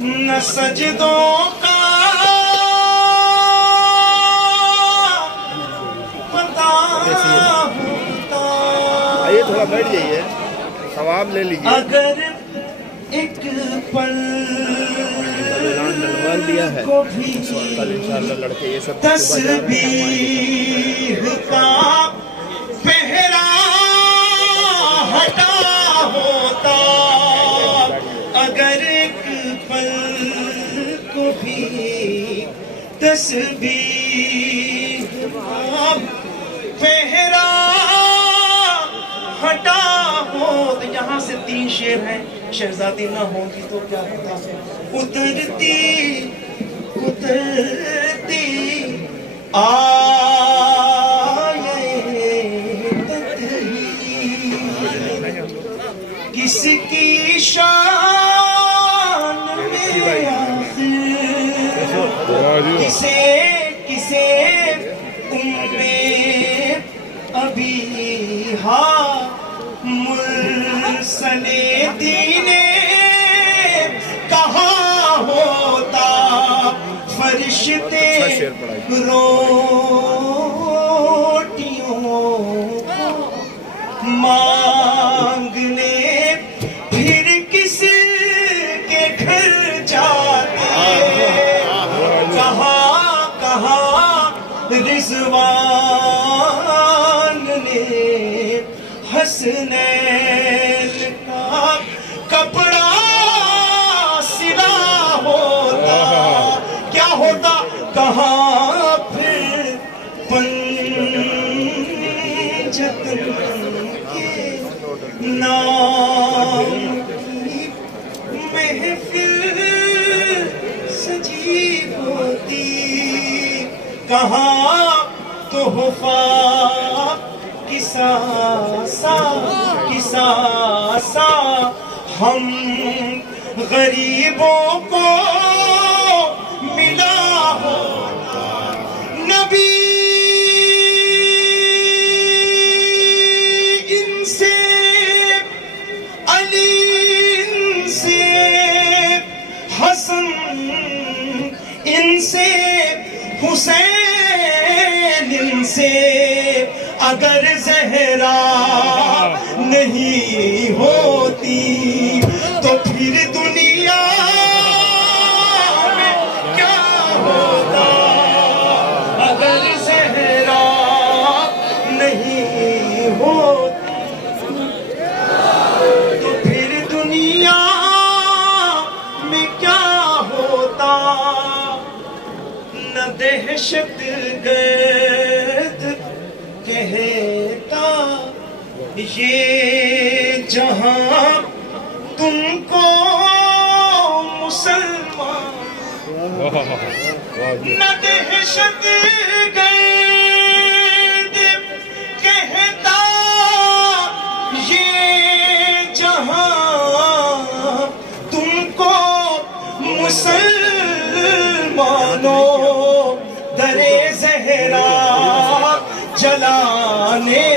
نہ سجدوں کا پتا ہوتا، آئیے تھوڑا بیٹھ جائیے، ثواب لے لیجیے. اگر ایک پل دیا ہے کو بھی کل انشاءاللہ لڑکے یہ سب تسبیح کا پہرا ہٹا ہوتا، اگر ایک پل کو بھی تسبیح کا پہرا ہٹا ہو. تو یہاں سے 3 شعر ہیں. شہزادی نہ ہوگی تو کیا ہوتا ہے، اترتی اترتی آئے تطہیر، کس کی شان میں آخر، کسے ابھی ہاں مرسل دین کہاں ہوتا، فرشتے روٹیوں مانگنے پھر کس کے گھر جاتے، کہاں رضوان نے حسنین کا کپڑا سلا ہوتا، کیا ہوتا، کہاں پھر پنجتن کے نام کی محفل سجی ہوتی، کہاں تحفہ کسا ہم غریبوں کو ملا ہوتا، نبی ان سے علی ان سے حسن ان سے حسین ان سے، اگر زہرا نہیں ہوتی تو پھر دنیا میں کیا ہوتا، اگر زہرا نہیں ہوتی تو پھر دنیا میں کیا ہوتا. نہ دہشت گرد کہتا یہ جہاں تم کو مسلمان، نہ دہشت گرد کہتا یہ جہاں تم کو مسلمانوں، در زہرا جلانے